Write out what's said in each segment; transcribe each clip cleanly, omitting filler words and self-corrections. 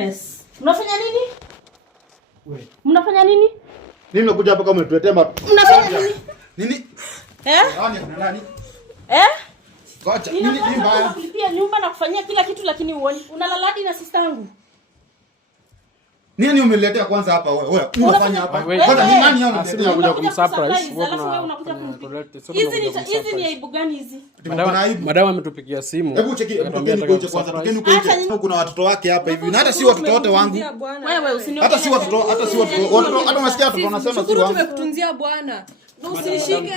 goodness. Mnafanya nini? Wewe. Mnafanya nini? Nini unakuja hapa kama umetuletea Mnafanya nini? Nini? Nani? Goja, nini mbaya? Kulipia nyumba na kufanyia kila kitu lakini uone. Unalala hadi na sister yangu. Nini umeletea kwanza hapa wewe? Unafanya hapa. Kwanza ni nani hao unakuja kumsurprise? Hizi ni aibu gani hizi? Madam ametupigia simu. Hebu cheki, tokeni kwanza, tokeni kwanza. Kuna watoto wake hapa hivi. Na hata si watoto wote wangu. Wewe usinioe. Hata si watoto, hata unasikia watoto wanasema si wangu. Tumekutunzia bwana. Usishike.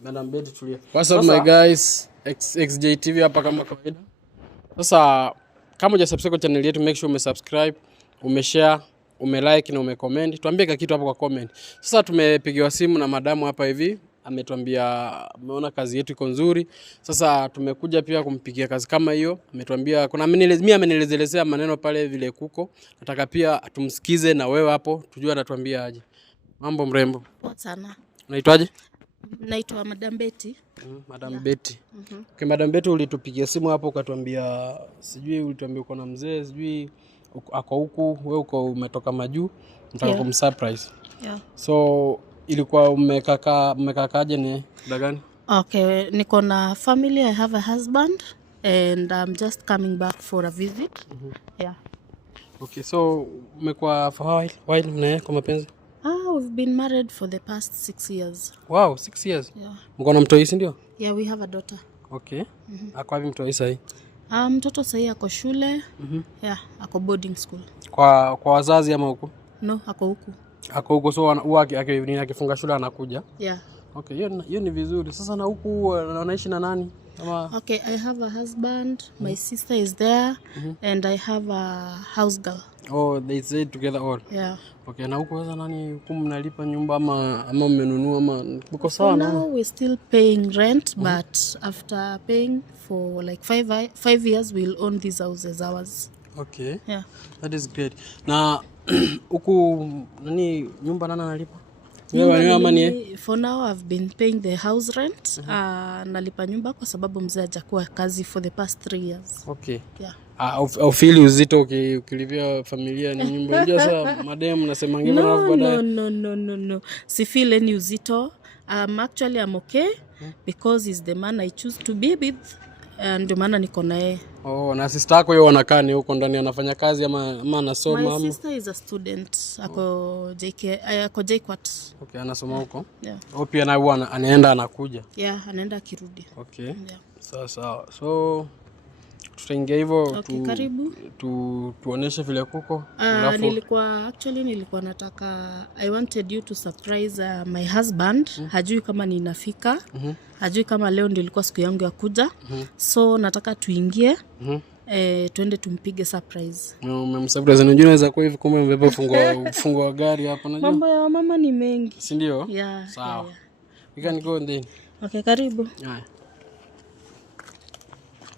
Madam Betty tulia. What's up my guys? XJTV hapa kama kawaida. Sasa kama hujasubscribe channel yetu, make sure umesubscribe, umeshare, umelike na umecomment. Tuambie kitu hapo kwa comment. Sasa tumepigiwa simu na madamu hapa hivi, ametuambia ameona kazi yetu iko nzuri. Sasa tumekuja pia kumpigia kazi kama hiyo. Ametuambia kuna mimi amenielezea maneno pale vile kuko. Nataka pia tumsikize na wewe hapo tujue anatuambia aje. Mambo mrembo. Sana. Unaitwaje? Naitwa Madam Betty. Madam Betty. Okay, Madam Betty ulitupigia simu hapo ukatuambia sijui ulituambia uko na mzee sijui ako huku wewe uko umetoka majuu nataka kumsurprise. So ilikuwa umekakaje ni muda gani? Okay, niko na family, I have a husband and I'm just coming back for a visit. Okay, so umekuwa for while mnae kwa mapenzi? We've been married for the past 6 years. Wow, 6 years? Yeah. Mko na mtoi si ndio? Yeah, we have a daughter. Okay. Ako wapi mtoi sasa? Mtoto sasa ako shule. Yeah, ako boarding school. Kwa wazazi ama huko? No, ako huko. Ako huko, so huwa akifunga shule anakuja? Yeah. Okay, hiyo ni vizuri. Sasa na huku unaishi na nani? Okay, I have a husband, my sister is there, and I have a house girl. Oh, they stay together all? Yeah. Okay, na huko sasa nani mnalipa nyumba ama mmenunua ama uko sawa na? Now we're still paying rent, but after paying for like 5 years we'll own this house as ours. Okay. Yeah. That is great. Na huku nani nyumba nani analipa? For now I've been paying the house rent. Nalipa nyumba kwa sababu mzee hajakuwa kazi for the past 3 years. Okay. Yeah. Au feel uzito ukilipia familia ni nyumba. Unajua sasa madem nasema ngine na baadaye. No. Si feel any uzito. Actually I'm okay because he's the man I choose to be with. Ndio maana niko na yeye. Oh, na sister yako yeye anakaa ni huko ndani anafanya kazi ama anasoma ama? My sister is a student. Ako JKUAT. Okay, anasoma huko? Yeah. Oh, pia na huwa anaenda anakuja? Yeah, anaenda akirudi. Okay. Yeah. Sawa. So tutaingia hivyo karibu. Tuoneshe vile kuko. Nilikuwa nataka I wanted you to surprise my husband. Hajui kama ninafika. Hajui kama leo ndio ilikuwa siku yangu ya kuja. So nataka tuingie. Tuende tumpige surprise. Umemsurprise unajua unaweza kwa hivi kumbe umebeba fungo wa gari hapa unajua. Mambo ya mama ni mengi. Si ndio? Yeah. Sawa. We can go then. Okay, karibu. Haya.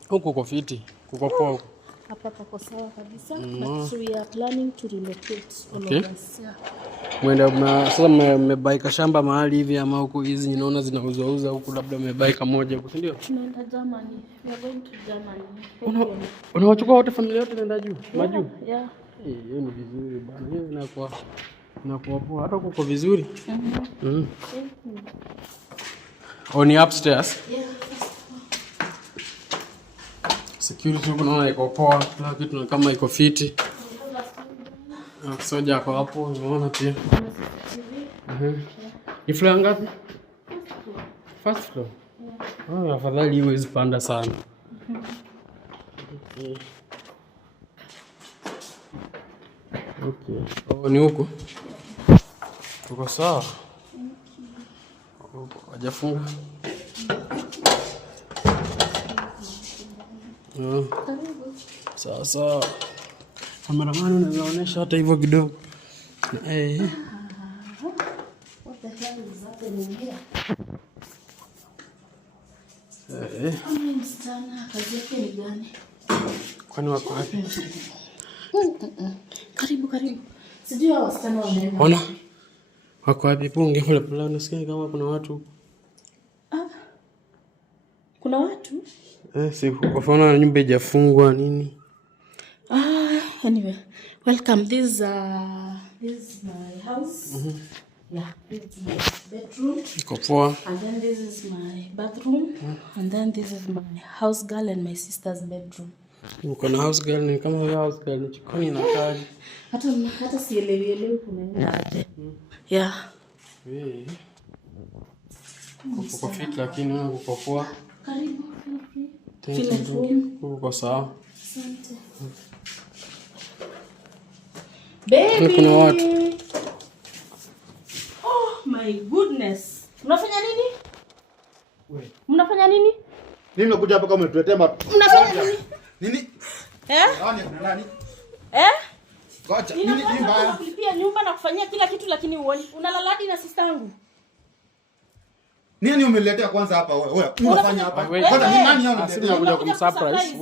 Huko kwa fiti. Kuko poa huko. Hapa pako sawa kabisa. But we are planning to relocate all of us. Yeah. Mwenda sasa mmebaika shamba mahali hivi ama huko hizi ninaona zinauzwa huko labda mmebaika moja huko si ndio? Tunaenda Germany. We are going to Germany. Unawachukua wote familia yote nenda juu? Majuu? Yeah. Hiyo ni vizuri bana. Hiyo inakuwa poa hata kuko vizuri. Ni upstairs? Yeah. Security huko naona iko poa, kila kitu kama iko fiti. Soja kwa hapo, unaona pia. Ni floor ngapi? First floor. Afadhali huwezi panda sana. Okay. Ni huko. Tuko sawa. Hajafunga. Sasa cameraman unaonyesha hata hivyo kidogo. What the hell is happening here? Msichana, kazi yake ni gani? Kwani wako wapi? Karibu. Sijui hao wasichana wameenda. Ona. Wako wapi? Punge pole pole unasikia kama kuna watu. Kuna watu? Si kwa nyumba haijafungwa nini? Anyway, Welcome. This is my house. Yeah, this is my bedroom. Iko poa. And then this is my bathroom. And then this is my house girl and my sister's bedroom. Uko na house girl ni kama wewe house girl ni jikoni na kaji. Hata sielewi kuna aje. Yeah. Uko fit lakini wewe uko poa. Karibu. Thank you. Uko sawa. Asante. Baby. Kuna watu. Oh my goodness. Mnafanya nini? Wewe. Mnafanya nini? Nini unakuja hapa kama umetuletea Mnafanya nini? Nini? Nani kuna nani? Goja. Nini mbaya? Kulipia nyumba na kufanyia kila kitu lakini uoni. Unalala hadi na sister yangu. Nini umeletea kwanza hapa wewe? Unafanya hapa. Kwanza ni nani hao unaletea? Unakuja kumsurprise.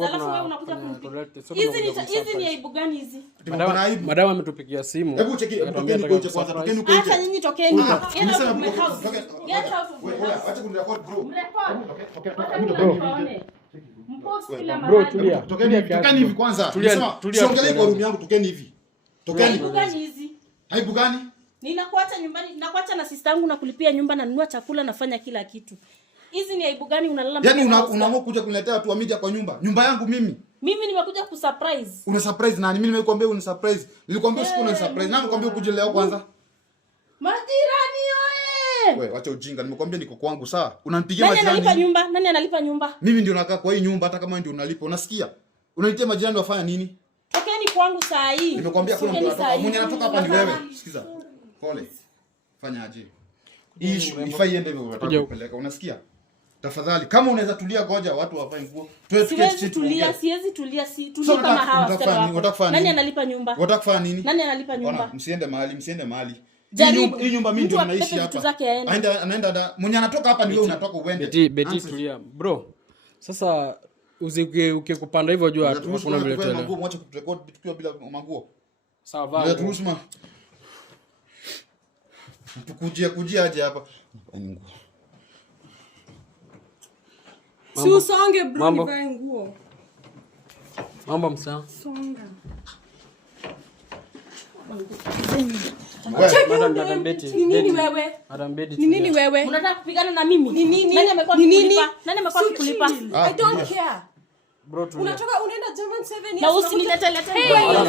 Hizi ni aibu gani hizi? Madam ametupigia simu. Hebu cheki, tokeni kwa kwanza, tokeni kwa nje. Acha nyinyi tokeni. Get out of my house. Acha kunirecord bro. Bro, tulia. Tokeni hivi kwanza. Siongelee kwa room yangu, tokeni hivi. Tokeni. Aibu gani hizi? Aibu gani? Ninakuacha nyumbani, nakuacha na sister yangu na kulipia nyumba na nunua chakula nafanya kila kitu. Hizi ni aibu gani unalala? Yaani unaamua kuja kuniletea watu wa media kwa nyumba. Nyumba yangu mimi. Mimi nimekuja kusurprise. Una surprise nani? Mimi nimekuambia una surprise. Nilikwambia siku una surprise. Nani nikwambia ukuje leo kwanza? Majirani oe. Wewe acha ujinga. Nimekwambia niko kwangu sawa. Unanipigia majirani. Nani analipa nyumba? Nani analipa nyumba? Mimi ndio nakaa kwa hii nyumba hata kama ndio unalipa. Unasikia? Unanitia majirani wafanya nini? Tokeni kwangu saa hii. Nimekwambia kuna mtu anatoka. Mwenye anatoka hapa ni wewe. Sikiza. Pole. Fanya aje? Ifai iende hivyo unataka kupeleka. Unasikia? Tafadhali kama unaweza tulia goja watu wavae nguo. Siwezi tulia kama hawa. Nani analipa nyumba? Wataka kufanya nini? Nani analipa nyumba? Msiende mahali. Hii nyumba mimi ndio naishi hapa. Anaenda mwenye anatoka hapa ni wewe unatoka uende. Beti tulia. Bro. Sasa ukikupanda hivyo jua hakuna vile tena. Manguo mwache kurecord tukiwa bila manguo. Sawa baba. Turuhusu Tukujia aje hapa. Si usonge bro, nivae nguo. Mambo msa. Songa. Madam Betty. Ni nini wewe? Madam Betty. Ni nini wewe? Unataka kupigana na mimi? Ni nini? Nani amekuwa kulipa? Nani amekuwa kulipa? I don't care. Bro, unatoka unaenda German 7 years. Na usinilete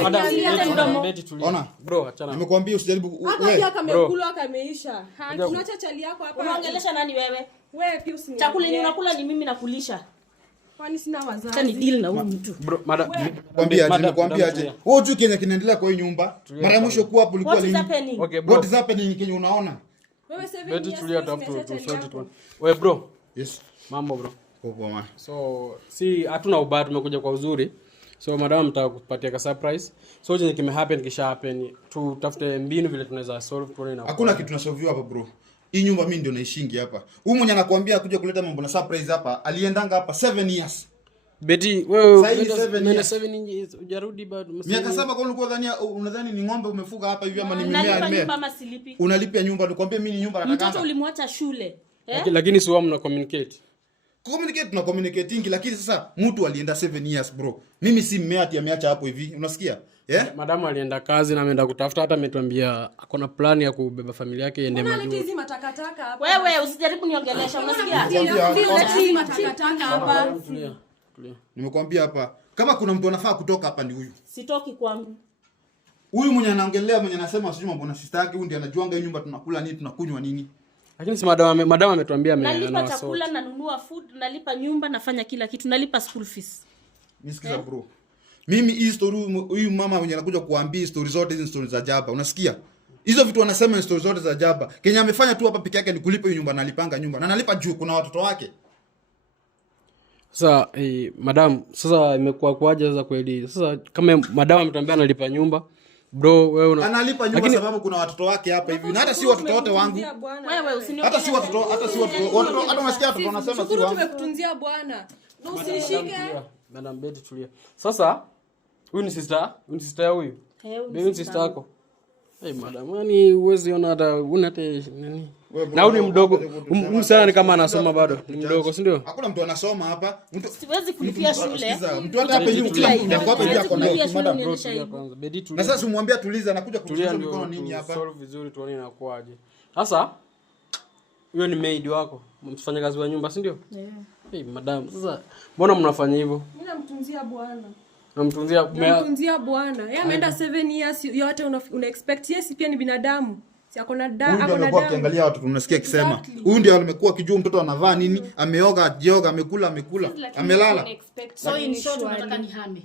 Madam Betty tulia. Ona. Bro, achana. Nimekuambia usijaribu wewe. Hata kamekula kameisha. Unaacha chali yako hapa. Unaongelesha nani wewe? Wewe pia usini. Chakula ni unakula ni mimi nakulisha. Kwani sina wazazi? Sasa ni deal na huyu mtu. Bro, madam. Nikwambia aje. Wewe unajua Kenya kinaendelea kwa hii nyumba. Mara mwisho kuwa hapo ulikuwa lini? Okay, bro. What is happening Kenya unaona? Wewe 7 Betty years. tulia tafuta sort it. Wewe bro. Yes. Mambo bro. Poa man. So, si hatuna ubaya tumekuja kwa uzuri. So madam mtakupatia ka surprise. So chenye kime happen kisha happen. Tutafute mbinu vile tunaweza solve problem na. Hakuna kitu tunasolve hapa bro. Hii nyumba mimi ndio naishingi hapa. Huyu mwenye anakuambia kuja kuleta mambo na surprise hapa, aliendanga hapa 7 years. Betty, wewe 7 years hujarudi bado. Miaka 7 kwa ulikuwa unadhani ni ng'ombe umefuga hapa hivi ama ni mimea mimea? Nyumba ama silipi. Unalipia nyumba, nikwambia mimi ni nyumba nataka. Mtoto ulimwacha shule. Lakini si wao mna communicate. Tuna communicating lakini sasa mtu alienda 7 years bro. Mimi si mmea ati ameacha hapo hivi. Unasikia? Madamu alienda kazi na ameenda kutafuta, hata ametuambia akona plan ya kubeba familia yake iende majuu. Unaleta hizi matakataka hapa. Wewe usijaribu niongelesha, unasikia? Hizi matakataka hapa. Tulia. Nimekwambia hapa kama kuna mtu anafaa kutoka hapa ni huyu. Sitoki kwangu. Huyu mwenye anaongelea mwenye anasema sijui mambo na sister yake, huyu ndiye anajuanga hii nyumba tunakula nini tunakunywa nini. Lakini si madam ametuambia nalipa chakula, nanunua food, nalipa nyumba, nafanya kila kitu, nalipa school fees. Nisikiza bro. Mimi hii story huyu mama mwenye anakuja kuambia story zote hizi stories za jaba. Unasikia? Hizo vitu wanasema ni stories zote za jaba. Kenya amefanya tu hapa peke yake ni kulipa hiyo nyumba, nalipanga nyumba. Na nalipa juu kuna watoto wake. Sasa madam, sasa imekuwa kwaje sasa kweli? Sasa kama madam ametuambia analipa nyumba, bro wewe analipa nyumba sababu kuna watoto wake hapa hivi. Na hata si watoto wote wangu. Wewe usinione. Hata si watoto, hata unasikia watoto wanasema si wangu. Tumekutunzia bwana. Na usinishike. Madam Betty tulia. Sasa huyu ni sister ya huyu. Huyu ni sister yako. Hey madam, yani uwezi ona hata una hata nini? Na huyu ni mdogo. Msana ni kama anasoma bado. Ni mdogo, si ndio? Hakuna mtu anasoma hapa. Siwezi kulipia shule. Mtu hata hapa hivi kila mtu ndako hapa hivi ako na madam bro. Kwanza bedi tu. Na sasa umwambia tuliza, anakuja kutuliza mikono nini hapa? Solve vizuri tuone inakuaje. Sasa huyo ni maid wako. Mfanyakazi wa nyumba, si ndio? Yeah. Hey madam, sasa mbona mnafanya hivyo? Mimi namtunzia bwana. Namtunzia Bwana. Yeye ameenda 7 years yote una expect yes pia ni binadamu. Si akona damu. Huyu ndio amekuwa akiangalia watu tunasikia akisema. Huyu ndio amekuwa akijua mtoto anavaa nini, ameoga, ajioga, amekula, amelala. So in short unataka nihame.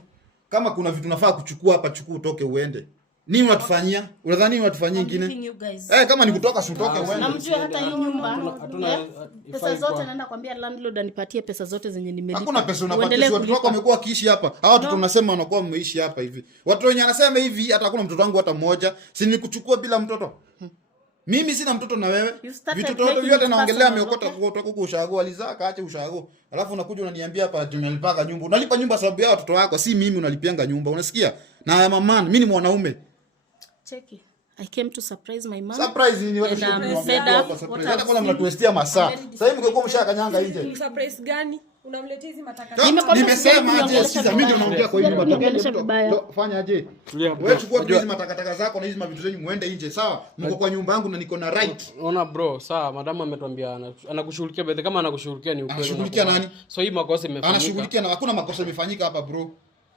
Kama kuna vitu nafaa kuchukua hapa, chukua utoke uende. Nini unatufanyia? Unadhani nini unatufanyia nyingine? Kama ni kutoka si utoke uende. Namjua hata hii nyumba. Hatuna pesa zote naenda kwambia landlord anipatie pesa zote zenye nimelipa. Hakuna pesa unapatia. Watu wako wamekuwa wakiishi hapa. Hawa watu tunasema wanakuwa wameishi hapa hivi. Watu wenye anasema hivi hata hakuna mtoto wangu hata mmoja. Si nikuchukua bila mtoto. Mimi sina mtoto na wewe. Vitu vyote naongelea ameokota kutoka huko ushago, alizaa kaache ushago. Alafu unakuja unaniambia hapa tunalipaka nyumba. Unalipa nyumba sababu ya watoto wako, si mimi unalipianga nyumba. Unasikia? Na mama, mimi ni mwanaume. Cheki. I came to surprise my mom. Surprise ni watu surprise. Hata kwanza mnatuestia masaa. Sasa hivi mngekuwa mshakanyanga nje. Surprise gani? Unamletea hizi matakataka. Nimesema aje sasa mimi ndio naongea kwa hivi matakataka. Fanya aje? Wewe chukua hizi matakataka zako na hizi mavitu zenyu muende nje, sawa? Mko kwa nyumba yangu na niko na right. Ona bro, sawa, madam ametuambia anakushughulikia bedhe kama anakushughulikia ni ukweli. Anashughulikia nani? So hii makosa imefanyika. Anashughulikia na hakuna makosa imefanyika hapa bro.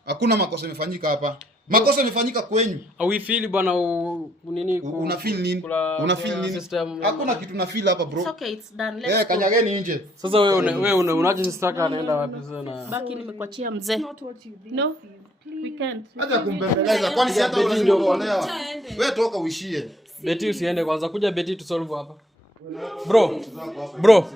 Hakuna makosa imefanyika hapa. Makosa imefanyika kwenyu. Au feel bwana nini? Una feel nini? Una feel nini? Hakuna kitu na feel hapa bro. It's okay, it's done. Let's go. Kanyageni nje. Sasa wewe unaacha sister anaenda wapi sana? Baki nimekuachia mzee. No. We can't. Acha kumbembeleza kwani si hata wewe ndio unaolewa. Wewe toka uishie. Beti usiende kwanza, kuja Beti tu solve hapa. Bro.